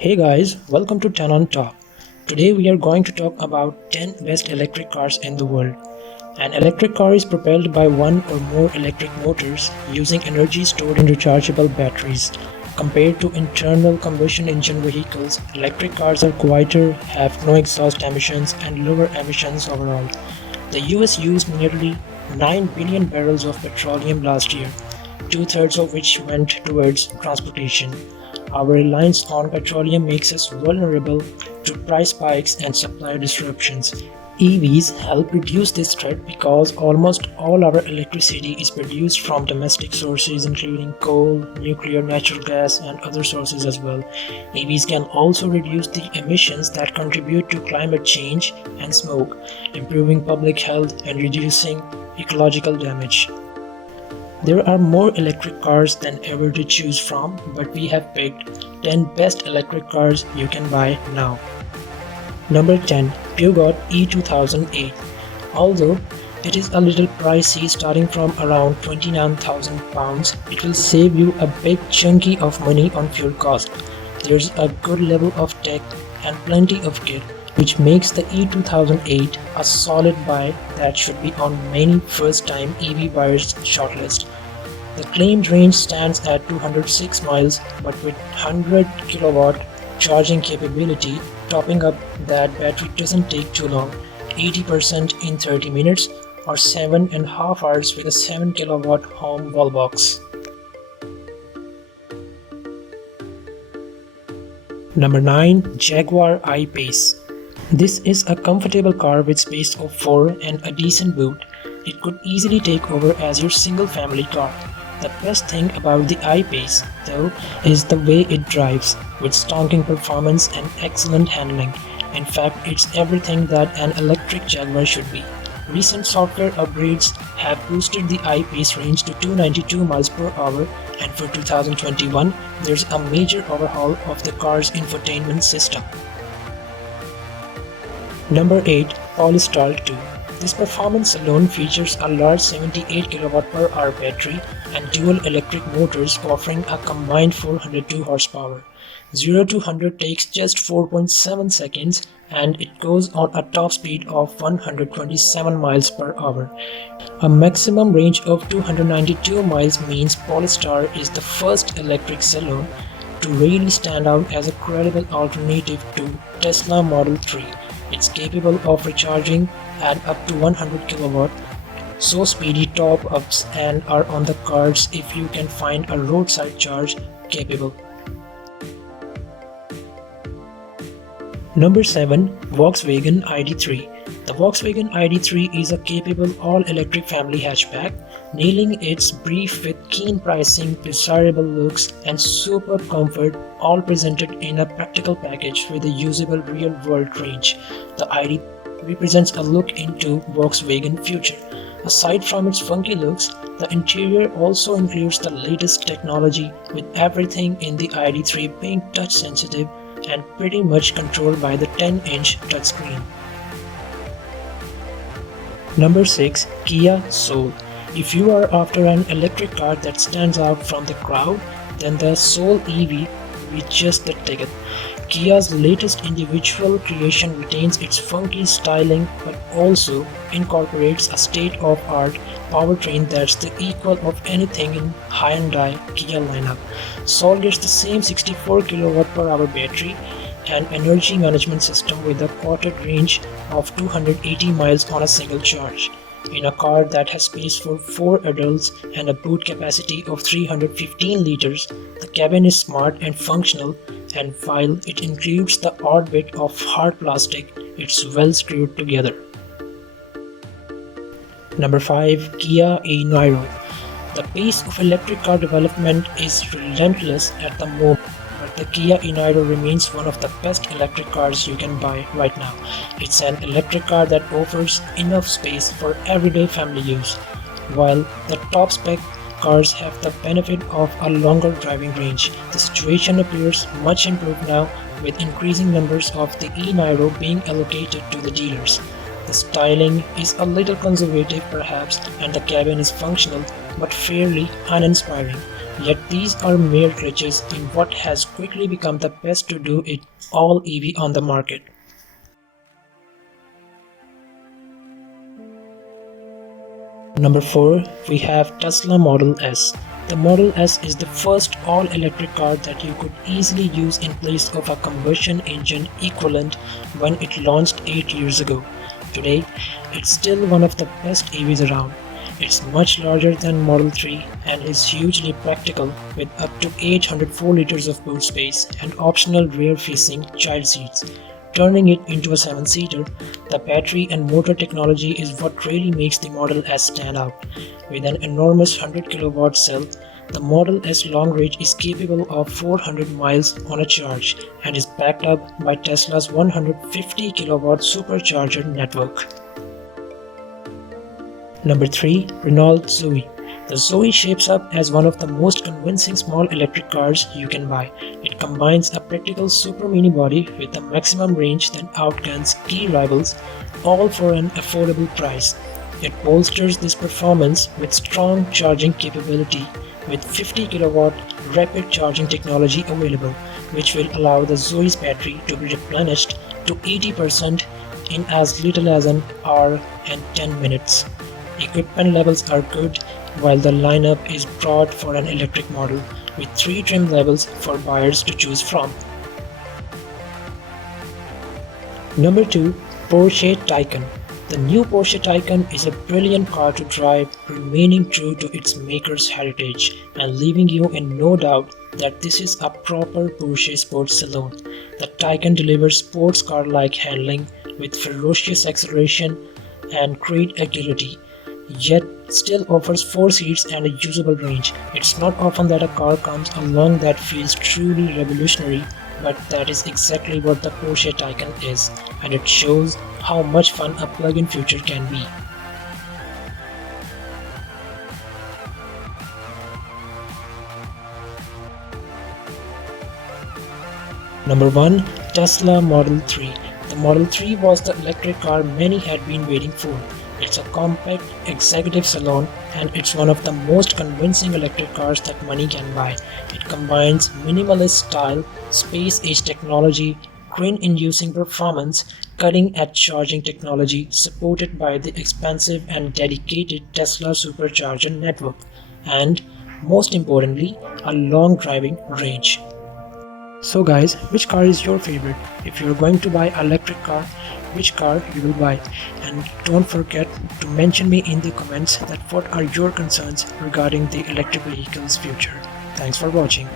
Hey guys, welcome to 10 on Top. Today we are going to talk about 10 best electric cars in the world. An electric car is propelled by one or more electric motors using energy stored in rechargeable batteries. Compared to internal combustion engine vehicles, electric cars are quieter, have no exhaust emissions and lower emissions overall. The US used nearly 9 billion barrels of petroleum last year, two-thirds of which went towards transportation. Our reliance on petroleum makes us vulnerable to price spikes and supply disruptions. EVs help reduce this threat because almost all our electricity is produced from domestic sources including coal, nuclear, natural gas, and other sources as well. EVs can also reduce the emissions that contribute to climate change and smoke, improving public health and reducing ecological damage. There are more electric cars than ever to choose from, but we have picked 10 best electric cars you can buy now. Number 10. Peugeot E2008. Although it is a little pricey starting from around £29,000, it will save you a big chunky of money on fuel cost. There's a good level of tech and plenty of kit, which makes the E2008 a solid buy that should be on many first-time EV buyers' shortlist. The claimed range stands at 206 miles, but with 100 kilowatt charging capability, topping up that battery doesn't take too long, 80% in 30 minutes or 7.5 hours with a 7 kilowatt home wall box. Number 9. Jaguar I Pace. This is a comfortable car with space of 4 and a decent boot. It could easily take over as your single family car. The best thing about the I Pace, though, is the way it drives, with stonking performance and excellent handling. In fact, it's everything that an electric Jaguar should be. Recent software upgrades have boosted the I Pace range to 292 miles per hour, and for 2021, there's a major overhaul of the car's infotainment system. Number 8. Polestar 2. This performance alone features a large 78 kWh battery and dual electric motors offering a combined 402 horsepower. 0 to 100 takes just 4.7 seconds and it goes on a top speed of 127 miles per hour. A maximum range of 292 miles means Polestar is the first electric salon to really stand out as a credible alternative to Tesla Model 3. It's capable of recharging at up to 100 kilowatt, so speedy top-ups and are on the cards if you can find a roadside charge capable. Number 7. Volkswagen ID.3. The Volkswagen ID.3 is a capable all-electric family hatchback, nailing its brief with keen pricing, desirable looks, and superb comfort, all presented in a practical package with a usable real-world range. The ID represents a look into Volkswagen future. Aside from its funky looks, the interior also includes the latest technology, with everything in the ID.3 being touch-sensitive and pretty much controlled by the 10-inch touchscreen. Number 6. Kia Soul. If you are after an electric car that stands out from the crowd, then the Soul EV is just the ticket. Kia's latest individual creation retains its funky styling but also incorporates a state-of-the-art powertrain that's the equal of anything in Hyundai Kia lineup. Soul gets the same 64 kWh battery and energy management system with a quoted range of 280 miles on a single charge. In a car that has space for 4 adults and a boot capacity of 315 liters, the cabin is smart and functional, and while it includes the odd bit of hard plastic, it's well screwed together. Number 5. Kia E-niro. The pace of electric car development is relentless at the moment, but the Kia E-niro remains one of the best electric cars you can buy right now. It's an electric car that offers enough space for everyday family use, while the top spec cars have the benefit of a longer driving range. The situation appears much improved now, with increasing numbers of the E-niro being allocated to the dealers. The styling is a little conservative perhaps, and the cabin is functional but fairly uninspiring. Yet these are mere glitches in what has quickly become the best to do it all EV on the market. Number 4, we have Tesla Model S. The Model S is the first all-electric car that you could easily use in place of a combustion engine equivalent when it launched 8 years ago. Today, it's still one of the best EVs around. It's much larger than Model 3 and is hugely practical with up to 804 liters of boot space and optional rear-facing child seats. Turning it into a 7-seater, the battery and motor technology is what really makes the Model S stand out. With an enormous 100 kW cell, the Model S long range is capable of 400 miles on a charge and is backed up by Tesla's 150 kW supercharger network. Number 3, Renault Zoe. The Zoe shapes up as one of the most convincing small electric cars you can buy. It combines a practical super mini body with a maximum range that outguns key rivals, all for an affordable price. It bolsters this performance with strong charging capability with 50 kW rapid charging technology available, which will allow the Zoe's battery to be replenished to 80% in as little as an hour and 10 minutes. Equipment levels are good, while the lineup is broad for an electric model, with 3 trim levels for buyers to choose from. Number 2, Porsche Tycan. The new Porsche Tycan is a brilliant car to drive, remaining true to its maker's heritage and leaving you in no doubt that this is a proper Porsche sports saloon. The Tycan delivers sports car-like handling with ferocious acceleration and great agility, yet still offers 4 seats and a usable range. It's not often that a car comes along that feels truly revolutionary, but that is exactly what the Porsche Tycan is, and it shows how much fun a plug-in future can be. Number 1, Tesla Model 3. The Model 3 was the electric car many had been waiting for. It's a compact executive salon and it's one of the most convincing electric cars that money can buy. It combines minimalist style, space-age technology, grin-inducing performance, cutting-edge charging technology supported by the expansive and dedicated Tesla supercharger network, and most importantly, a long driving range. So guys, which car is your favorite? If you're going to buy an electric car, which car you will buy? And don't forget to mention me in the comments that what are your concerns regarding the electric vehicles future. Thanks for watching.